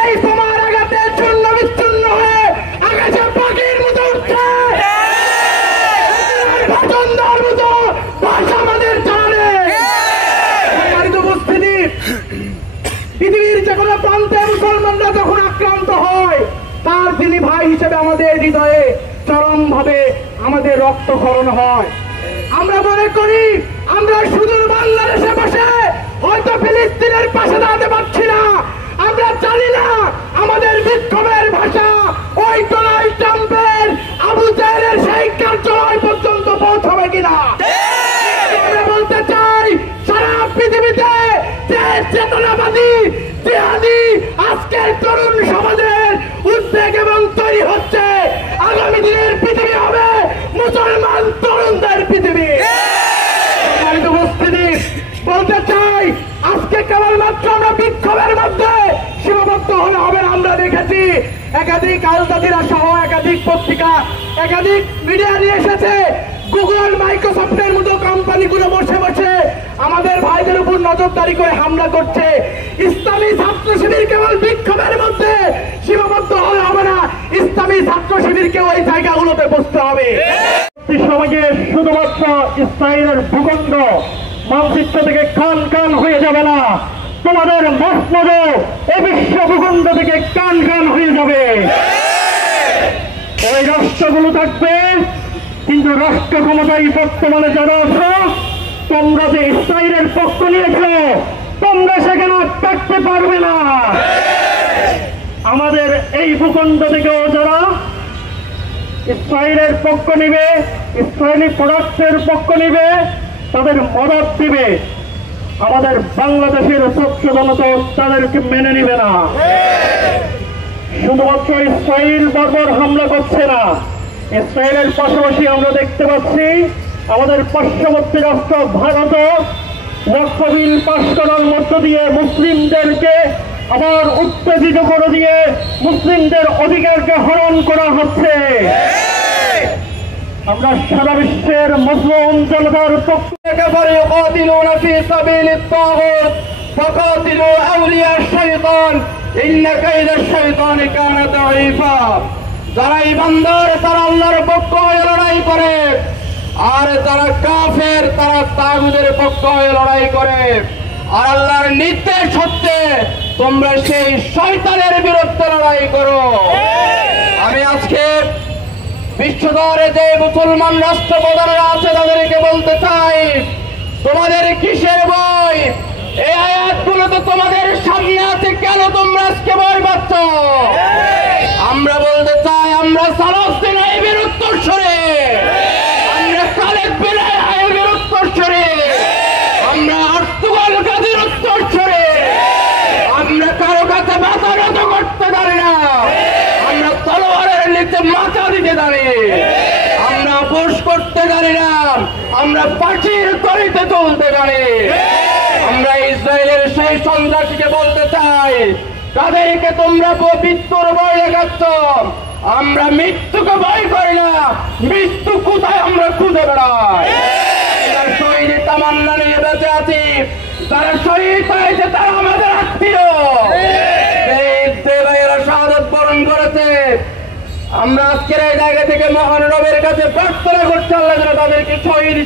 এই বোমার আঘাতে চূর্ণ বিচ্ছিন্ন হয়ে আকাশে পাখির মতো উঠছে, ভাষণদার মতো ভাষা আমাদের জানে। উপস্থিতি, পৃথিবীর যে কোনো প্রান্তে মুসলমানরা যখন আক্রান্ত হয়, তার তিনি ভাই হিসেবে আমাদের হৃদয়ে চরম ভাবে আমাদের রক্তক্ষরণ হয়। আমরা মনে করি আমরা সুদূর বাংলাদেশে বসে হয়তো ফিলিস্তিনের পাশে দাঁড়াতে পারছি না, আমরা জানি না আমাদের বিক্ষোভের ভাষা ওই ডোনাল্ড ট্রাম্পের আবু জাহেলের সেই কার্যালয় পর্যন্ত পৌঁছাবে কিনা। আমরা বলতে চাই সারা পৃথিবীতে যে চেতনাবাদী জিহাদি আজকের তরুণ সমাজের উদ্বেগ এবং তৈরি হচ্ছে, আগামী দিনের পৃথিবী হবে মুসলমান তরুণদের পৃথিবী। উপস্থিতি, বলতে চাই আজকে কেবলমাত্র আমরা বিক্ষোভের মধ্যে সীমাবদ্ধ হলে হবে না। আমরা দেখেছি একাধিক আল জাজিরা সহ একাধিক পত্রিকা, একাধিক মিডিয়া নিয়ে এসেছে, গুগল মাইক্রোসফটের মতো কোম্পানিগুলো বসে বসে আমাদের ভাইদের উপর নজরদারি করে হামলা করছে। ইসলামী ছাত্র শিবির কেবল বিক্ষোভের মধ্যে সীমাবদ্ধ হলে হবে না, ইসলামী ছাত্র শিবিরকে ওই জায়গাগুলোতে বসতে হবে। সমাজে শুধুমাত্র ইসরায়েলের ভূখণ্ড মানচিত্র থেকে কান কান হয়ে যাবে না, তোমাদের মসনদ এই বিশ্ব ভূখণ্ড থেকে কান কান হয়ে যাবে। ওই রাষ্ট্রগুলো থাকবে, কিন্তু রাষ্ট্র ক্ষমতায় বর্তমানে যারা আছো, তোমরা যে ইসরায়েলের পক্ষ নিয়েছ, তোমরা সেখানে থাকতে পারবে না। আমাদের এই ভূখণ্ড থেকেও যারা ইসরায়েলের পক্ষ নিবে, ইসরায়েলি প্রোডাক্টের পক্ষ নিবে, তাদের মদত দিবে, আমাদের বাংলাদেশের ছাত্র জনতা তাদেরকে মেনে নিবে না। শুধুমাত্র ইসরায়েল বর্বর হামলা করছে না, ইসরায়েলের পাশাপাশি আমরা দেখতে পাচ্ছি আমাদের পার্শ্ববর্তী রাষ্ট্র ভারত ওয়াকফ বিল পাস করার মধ্য দিয়ে মুসলিমদেরকে আবার উত্তেজিত করে দিয়ে মুসলিমদের অধিকারকে হরণ করা হচ্ছে। আমরা সারা বিশ্বের মুসলিম জনতার পক্ষে যারা ইমানদার তারা আল্লাহর পক্ষ হয়ে লড়াই করে, আর যারা কাফের তারা তাগুতের পক্ষ হয়ে লড়াই করে। আর আল্লাহর নির্দেশ হচ্ছে তোমরা সেই শয়তানের বিরুদ্ধে লড়াই করো। আমি আজকে বিশ্বদরে যে মুসলমান রাষ্ট্রপ্রধানরা আছে তাদেরকে বলতে চাই, তোমাদের কিসের ভয়? এই আয়াতগুলো তো তোমাদের সামনে আছে, কেন তোমরা আজকে ভয় পাচ্ছ? আমরা বলতে চাই আমরা সালাউদ্দিন আইয়ুবের উত্তরসূরি, আমরা খালেদ বিন আইয়ুবের উত্তরসূরি, আমরা আর্তুগাল গাজীর উত্তরসূরি। আমরা কারো কাছে মাথা নত করতে পারি না, আমরা তলোয়ারের নিচে মাথা দিতে জানি, আমরা আপোষ করতে জানি না, আমরা পাখির তরিতে চলতে জানি। আমরা ইসরায়েলের সেই সন্ত্রাসীকে বলতে চাই, তাদেরকে তোমরা মৃত্যুর ভয় দেখাচ্ছ, আমরা মৃত্যুকে ভয় করি না, মৃত্যু কোথায় আমরা খুঁজে বেড়াই। শহীদ তামান্না নিয়ে বেঁচে আছি, যারা শহীদ হয়েছে তারা আমাদের আত্মীয়, ভাইয়েরা শাহাদাত বরণ করেছে। আমরা আজকের এই জায়গা থেকে মহান রবের কাছে প্রার্থনা করছি আল্লাহ যেন তাদেরকে শহীদ